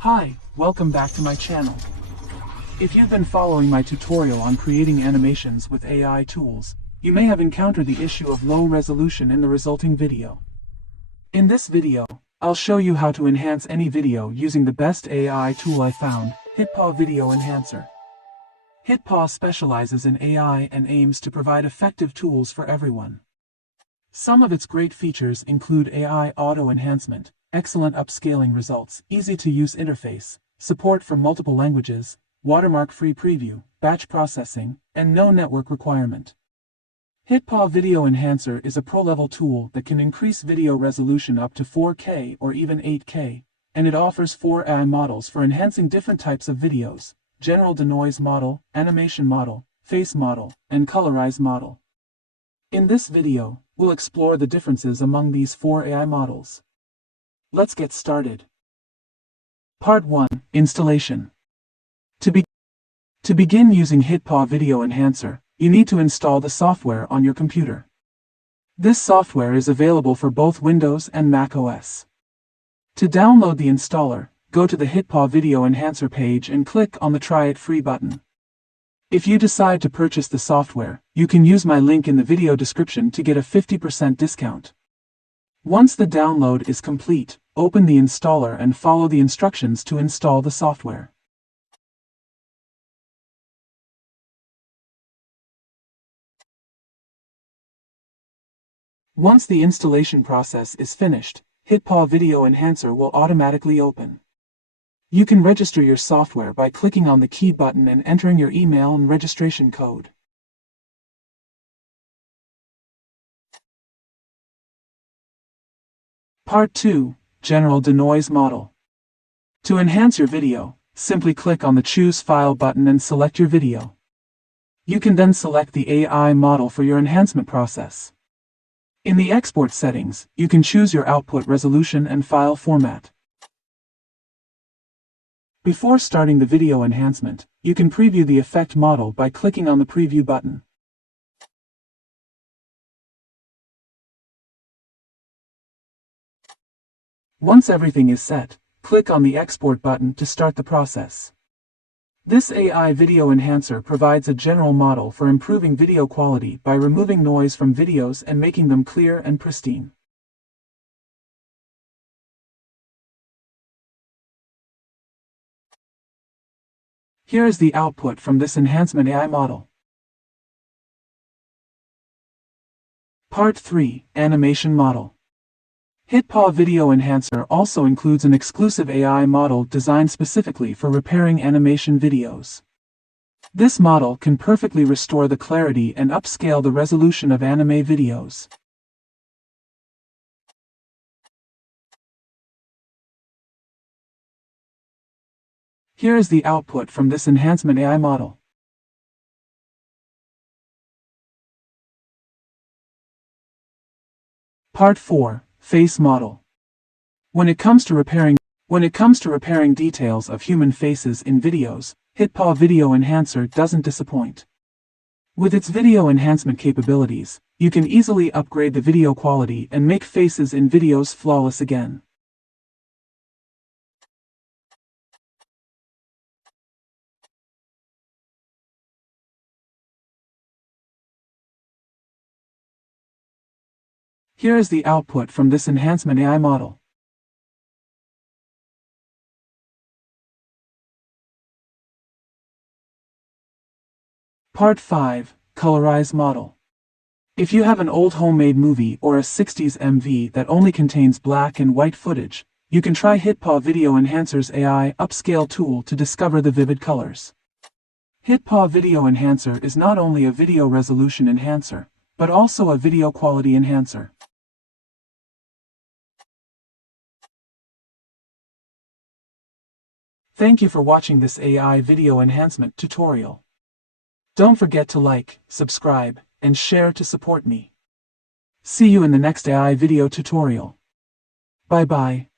Hi, welcome back to my channel. If you've been following my tutorial on creating animations with AI tools, you may have encountered the issue of low resolution in the resulting video. In this video, I'll show you how to enhance any video using the best AI tool I found, hitpaw Video Enhancer. hitpaw specializes in AI and aims to provide effective tools for everyone. Some of its great features include AI auto enhancement, excellent upscaling results, easy-to-use interface, support for multiple languages, watermark-free preview, batch processing, and no network requirement. hitpaw Video Enhancer is a pro-level tool that can increase video resolution up to 4K or even 8K, and it offers 4 AI models for enhancing different types of videos: general denoise model, animation model, face model, and colorize model. In this video, we'll explore the differences among these 4 AI models. Let's get started. Part 1. Installation. To begin using hitpaw Video Enhancer, you need to install the software on your computer. This software is available for both Windows and Mac OS. To download the installer, go to the hitpaw Video Enhancer page and click on the Try It Free button. If you decide to purchase the software, you can use my link in the video description to get a 50% discount. Once the download is complete, open the installer and follow the instructions to install the software. Once the installation process is finished, hitpaw Video Enhancer will automatically open. You can register your software by clicking on the key button and entering your email and registration code. Part 2. General Denoise Model. To enhance your video, simply click on the Choose File button and select your video. You can then select the AI model for your enhancement process. In the export settings, you can choose your output resolution and file format. Before starting the video enhancement, you can preview the effect model by clicking on the Preview button. Once everything is set, click on the Export button to start the process. This AI Video Enhancer provides a general model for improving video quality by removing noise from videos and making them clear and pristine. Here is the output from this enhancement AI model. Part 3. Animation Model. hitpaw Video Enhancer also includes an exclusive AI model designed specifically for repairing animation videos. This model can perfectly restore the clarity and upscale the resolution of anime videos. Here is the output from this enhancement AI model. Part 4. Face Model. When it comes to repairing details of human faces in videos, hitpaw Video Enhancer doesn't disappoint. With its video enhancement capabilities, you can easily upgrade the video quality and make faces in videos flawless again. Here is the output from this enhancement AI model. Part 5. Colorize Model. If you have an old homemade movie or a 60s MV that only contains black and white footage, you can try hitpaw Video Enhancer's AI Upscale tool to discover the vivid colors. hitpaw Video Enhancer is not only a video resolution enhancer, but also a video quality enhancer. Thank you for watching this AI video enhancement tutorial. Don't forget to like, subscribe, and share to support me. See you in the next AI video tutorial. Bye bye.